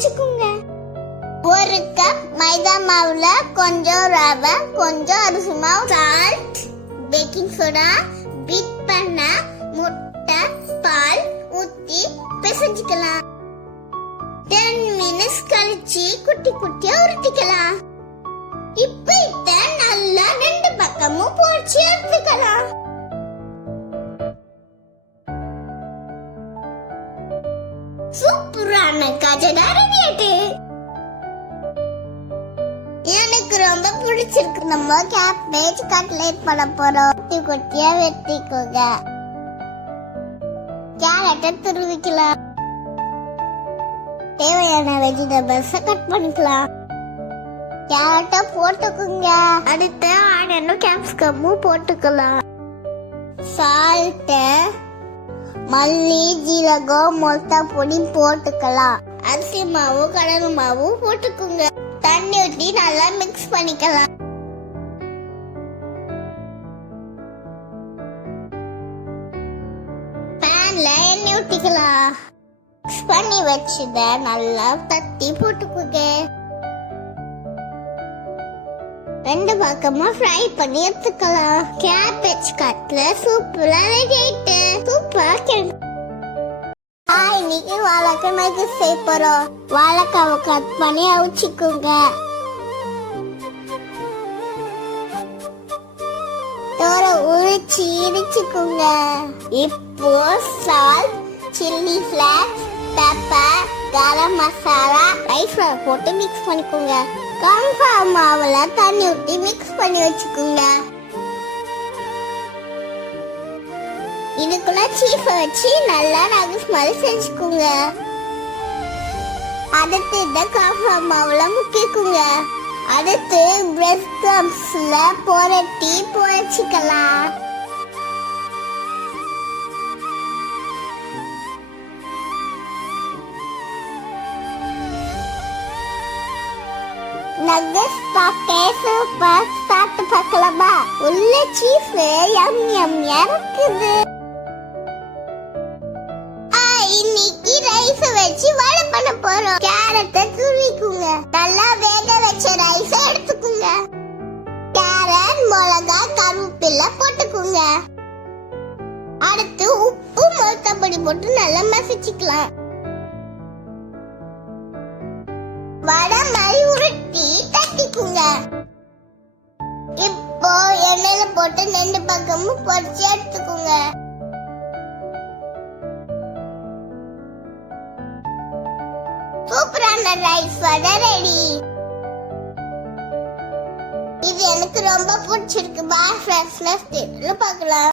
வச்சுக்கோங்க. ஒரு கப் மைதா மாவுல கொஞ்சம் ரவை, கொஞ்சம் அரிசி மாவு, சால்ட், பேக்கிங் சோடா, பீட் பண்ண முட்டை, பால் ஊத்தி பிசைஞ்சுக்கலாம். 10 மினிட்ஸ் கழிச்சு குட்டி குட்டியா உருட்டிக்கலாம். இப்ப இத நல்லா 2 பக்கமும் பொரிச்சு எடுத்துக்கலாம். சூப்பரான கஜடா ரெடி ஆயிட்டு. எனக்கு ரொம்ப பிடிச்சிருக்கு. நம்ம கேபேஜ் கட்லெட் பண்ண போறோம். குட்டி குட்டியா வெட்டிக்கோங்க. கேரட்டை துருவிக்கலாம். தேவையான வெஜிடபிள்ஸ் கட் பண்ணிக்கலாம். கேரட்டை போட்டுக்குங்க. அடுத்து ஆனியனும் கேப்சிகமும் போட்டுக்கலாம். சால்ட், மல்லி, ஜீரகம், மொளகா பொடி போட்டுக்கலாம். அரிசி மாவு, கடலை மாவு போட்டுக்குங்க. தண்ணி ஊற்றி நல்லா மிக்ஸ் பண்ணிக்கலாம். பேன்ல எண்ணெய் ஊற்றிக்கலாம். மிக்ஸ் பண்ணி வச்சத நல்லா தட்டி போட்டுக்குங்க. 2 பக்கமா ஃப்ரை பண்ணி எடுத்துக்கலாம். கேபேஜ் கட்லெட் சூப்பரா ரெடி ஆயிட்டு. சூப்பரா. இன்னைக்கு வாழைக்காய் மேகி செய்ய போறோம். வாழைக்காவை கட் பண்ணி அவிச்சுக்குங்க. உரிச்சு இடிச்சுக்குங்க. இப்போ salt, chilli flakes, pepper, garam masala, rice flower போட்டு மிக்ஸ் பண்ணிக்கோங்க. கார்ன்ஃப்ளவர் மாவுல தண்ணி ஊற்றி மிக்ஸ் பண்ணி வச்சுக்கோங்க. இதுக்குள்ள சீஸ் வச்சு நல்லா நகஸ் மாதிரி செஞ்சுக்கோங்க. அடுத்து இந்த கார்ன்ஃப்ளவர் மாவுல முக்கிக்குங்க. அடுத்து பிரெட் கிரம்ஸ்ல புரட்டி பொரிச்சுக்கலாம். நகஸ் பாக்கே சூப்பர். சாப்பிட்டு பார்க்கலாமா? உள்ள சீஸ் யம்மியா இருக்குது. இன்னைக்கு ரைஸ் வச்சு வடை பண்ண போறோம். கேரட்டை துருவிக்குங்க. நல்லா வேக வச்ச ரைஸ் எடுத்துக்குங்க. கேரட், மிளகா, கருவேப்பிலை போட்டுக்குங்க. அடுத்து உப்பு, மிளகா பொடி போட்டு நல்லா மசிச்சுக்கலாம். வடை மாதிரி உருட்டி தட்டிக்குங்க. இப்போ எண்ணெயில போட்டு 2 பக்கமும் பொரிச்சு எடுத்துக்குங்க. சூப்பரான ரைஸ் வடை ரெடி. இது எனக்கு ரொம்ப பிடிச்சிருக்கு. பாய் ஃப்ரெண்ட்ஸ், நெக்ஸ்ட் பார்க்கலாம்.